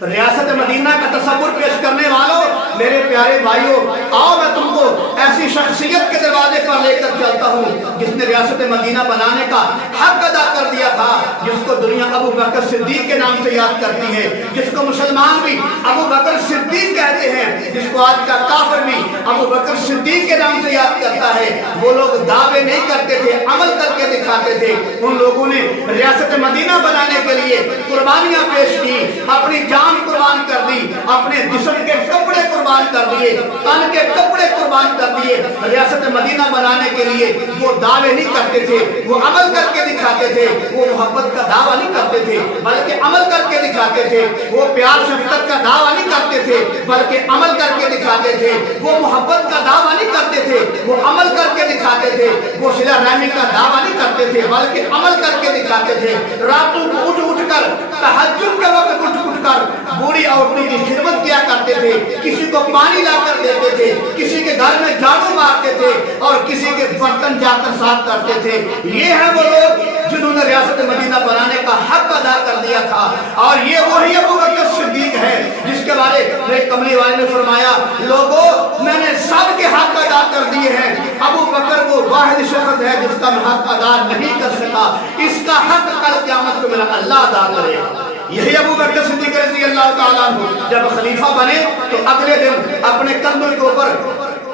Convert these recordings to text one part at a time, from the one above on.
ریاست مدینہ کا تصور پیش کرنے والوں، میرے پیارے بھائیوں، آؤ میں تم کو ایسی شخصیت کے دروازے پر لے کر چلتا ہوں جس نے ریاست مدینہ بنانے کا حق ادا کر دیا تھا، جس کو دنیا ابو بکر صدیق کے نام سے یاد کرتی ہے، جس کو مسلمان بھی ابو بکر صدیق کہتے ہیں، جس کو آج کا کافر بھی ابو بکر صدیق کے نام سے یاد کرتا ہے۔ وہ لوگ دعوے نہیں کرتے تھے، عمل کر کے دکھاتے تھے۔ ان لوگوں نے ریاست مدینہ بنانے کے لیے قربانیاں پیش کی، اپنی جان قربان کر دی، اپنے جسم کے کپڑے قربان کر دیے، تن کے کپڑے قربان کر دیے۔ ریاست مدینہ بنانے کے لیے وہ دعوے نہیں کرتے تھے، وہ عمل کر کے دکھاتے تھے۔ وہ محبت کا دعویٰ نہیں کرتے تھے بلکہ عمل کر کے دکھاتے تھے۔ وہ پیار شفقت کا دعویٰ نہیں کرتے تھے بلکہ عمل کر کے دکھاتے تھے۔ وہ محبت کا دعویٰ نہیں کرتے تھے، وہ عمل کر کے دکھاتے تھے۔ وہ صلہ رحمی کا دعویٰ نہیں کرتے تھے بلکہ عمل کر کے دکھاتے تھے۔ راتوں کو اٹھ کر، تہجد کے وقت اٹھ کر بوڑھی عورتوں کی خدمت کیا کرتے تھے، کسی کو پانی لا کر دیتے تھے، کسی کے گھر میں جھاڑو مارتے تھے اور کسی کے برتن جا کر صاف کرتے تھے۔ یہ ہیں وہ لوگ جنہوں نے ریاست مدینہ بنانے کا حق ادا کر دیا تھا، اور یہ وہی ابو بکر صدیق ہے جس کے بارے میں کملی والے نے فرمایا، لوگوں میں نے سب کے حق ادا کر دیے ہیں، ابو بکر وہ واحد شخص ہے جس کا حق ادا نہیں کر سکا، اس کا حق کل قیامت کو میرا اللہ ادا کرے گا۔ یہی ابو بکر صدیق رضی اللہ تعالیٰ عنہ جب خلیفہ بنے تو اگلے دن اپنے کندھوں کے اوپر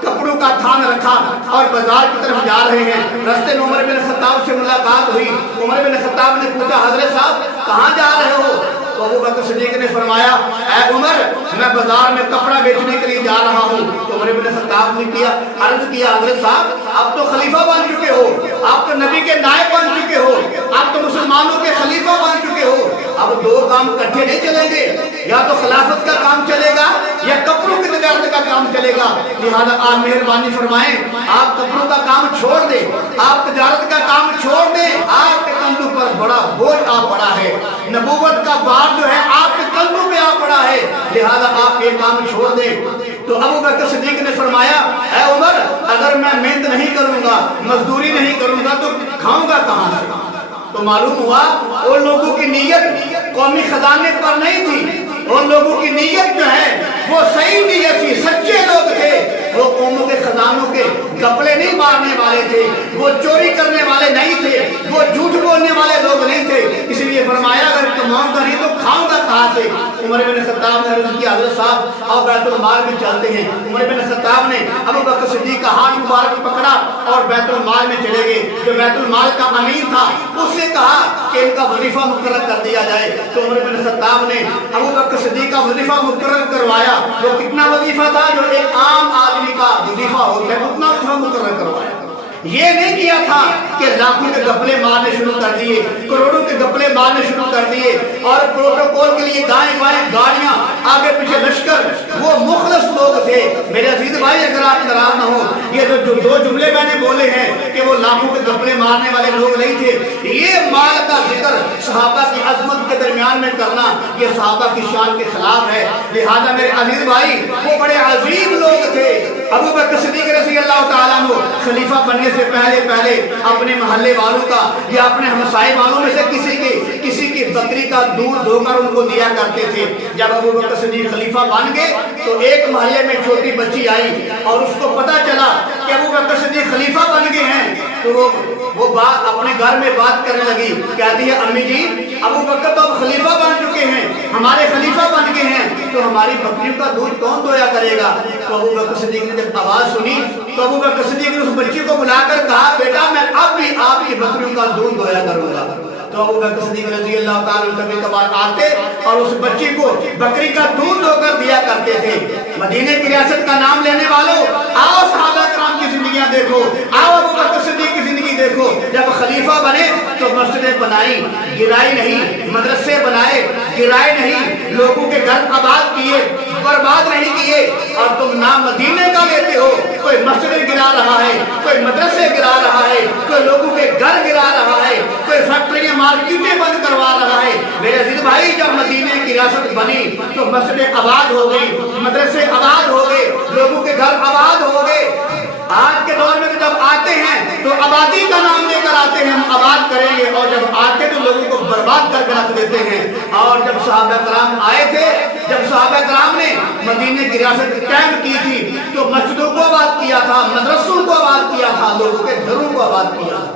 کپڑوں کا تھان رکھا اور بازار کی طرف جا رہے ہیں۔ راستے میں عمر بن خطاب سے ملاقات ہوئی۔ عمر بن خطاب نے پوچھا، حضرت صاحب کہاں جا رہے ہو؟ تو ابو بکر صدیق نے فرمایا، اے عمر میں بازار میں کپڑا بیچنے کے لیے جا رہا ہوں۔ تو عمر بن خطاب نے عرض کیا، حضرت صاحب آپ تو خلیفہ بن چکے ہو، آپ تو نبی کے نائب بن چکے ہو، آپ تو مسلمانوں کے خلیفہ بن چکے ہو، اب دو کام اکٹھے نہیں چلیں گے، یا تو خلافت کا کام چلے گا یا کپڑوں کی تجارت کا کام چلے گا۔ لہذا آپ مہربانی فرمائیں، آپ کپڑوں کا کام چھوڑ دیں، آپ تجارت کا کام چھوڑ دیں، آپ کے کندھوں پر بڑا بوجھ آ پڑا ہے، نبوت کا بار جو ہے آپ کے کندھوں پہ آ پڑا ہے، لہذا آپ یہ کام چھوڑ دیں۔ تو ابو بکر صدیق نے فرمایا، اے عمر اگر میں محنت نہیں کروں گا، مزدوری نہیں کروں گا تو کھاؤں گا کہاں سے؟ تو معلوم ہوا ان لوگوں کی نیت قومی خزانے پر نہیں تھی، ان لوگوں کی نیت جو ہے وہ صحیح نیت تھی، سچے لوگ تھے، وہ قوموں کے خزانوں کے کپڑے نہیں مارنے والے تھے، وہ چوری کرنے والے نہیں تھے، وہ جھوٹ بولنے والے لوگ نہیں تھے۔ اس لیے فرمایا اگر کماؤں گا نہیں تو کھاؤں گا کہاں سے؟ عمر بن خطاب نے عرض کیا، حضرت صاحب اور بیت المال میں چلتے ہیں۔ عمر بن خطاب نے ابو بکر صدیق کا ہاتھ مبارک پکڑا اور بیت المال میں چلے گئے۔ جو بیت المال کا امین تھا اس سے کہا کہ ان کا وظیفہ مقرر کر دیا جائے۔ تو عمر بن خطاب نے ابو بکر صدیق کا وظیفہ مقرر کروایا۔ وہ کتنا وظیفہ تھا؟ جو ایک عام آدمی کا وظیفہ ہوتا ہے اتنا وظیفہ مقرر کروایا۔ یہ نہیں کیا تھا کہ لاکھوں کے گپلے مارنے شروع کر دیے، کروڑوں کے گپلے مارنے شروع کر دیے، اور پروٹوکول کے لیے دائیں بائیں گاڑیاں، آگے پیچھے لشکر۔ وہ مخلص لوگ تھے۔ میرے عزیز بھائی اگر آپ ناراض نہ ہو، یہ جو دو جملے میں نے بولے ہیں کہ وہ لاکھوں کے گپلے مارنے والے لوگ نہیں تھے، یہ مال کا ذکر صحابہ کی عظمت کے درمیان میں کرنا یہ صحابہ کی شان کے خلاف ہے۔ لہذا میرے عزیز بھائی وہ بڑے عظیم لوگ تھے۔ ابو بکر صدیق رضی اللہ تعالیٰ عنہ خلیفہ بننے سے پہلے اپنے محلے والوں کا یا اپنے ہمسائے والوں میں سے کسی کی بکری کا دودھ دھو کر ان کو دیا کرتے تھے۔ جب ابو بکر صدیق خلیفہ بن گئے تو ایک محلے میں چھوٹی بچی آئی اور اس کو پتا چلا کہ ابو بکر صدیق خلیفہ بن گئے ہیں، تو وہ بات اپنے گھر میں بات کرنے لگی، کہتی ہے امی جی ابو بکر تو اب خلیفہ بن چکے ہیں، ہمارے خلیفہ بن گئے ہیں، تو ہماری بکریوں کا دودھ کون دھویا کرے گا؟ تو ابو بکر صدیق نے جب آواز سنی تو ابو بکر صدیق نے اس بچی کو بلا کر کہا، بیٹا میں اب بھی آپ کی بکریوں کا دودھ دھویا کروں گا۔ تو ابو بکر صدیق رضی اللہ تعالیٰ کبھی کبھار آتے اور اس بچی کو بکری کا دودھ دھو کر دیا کرتے تھے۔ مدینے کی ریاست کا نام لینے والوں، آؤ صحابہ کرام کی زندگیاں دیکھو، آؤ ابو بکر صدیق کی زندگی دیکھو۔ جب خلیفہ بنے تو مسجدیں بنائی، گرائی نہیں، مدرسے بنائے، گرائے نہیں، لوگوں کے گھر آباد کیے، برباد نہیں کیے۔ اور تم نام مدینے کا لیتے ہو، کوئی مسجدیں گرا رہا ہے، کوئی مدرسے گرا رہا ہے، کوئی لوگوں کے گھر گرا رہا ہے، کوئی فیکٹریاں مارکیٹیں بند کروا رہا ہے۔ میرے عزیز بھائی جب مدینے کی ریاست بنی تو مسجدیں آباد ہو گئی، مدرسے آباد ہو گئے، لوگوں کے گھر آباد ہو گئے۔ آج کے دور میں جب آتے ہیں تو آبادی کا نام لے کر آتے ہیں، ہم آباد کریں گے، اور جب آتے تو لوگوں کو برباد کر کے رکھ دیتے ہیں۔ اور جب صحابہ کرام آئے تھے جب صحابہ کرام نے مدینے کی ریاست قائم کی تھی تو مسجدوں کو آباد کیا تھا، مدرسوں کو آباد کیا تھا، لوگوں کے گھروں کو آباد کیا تھا۔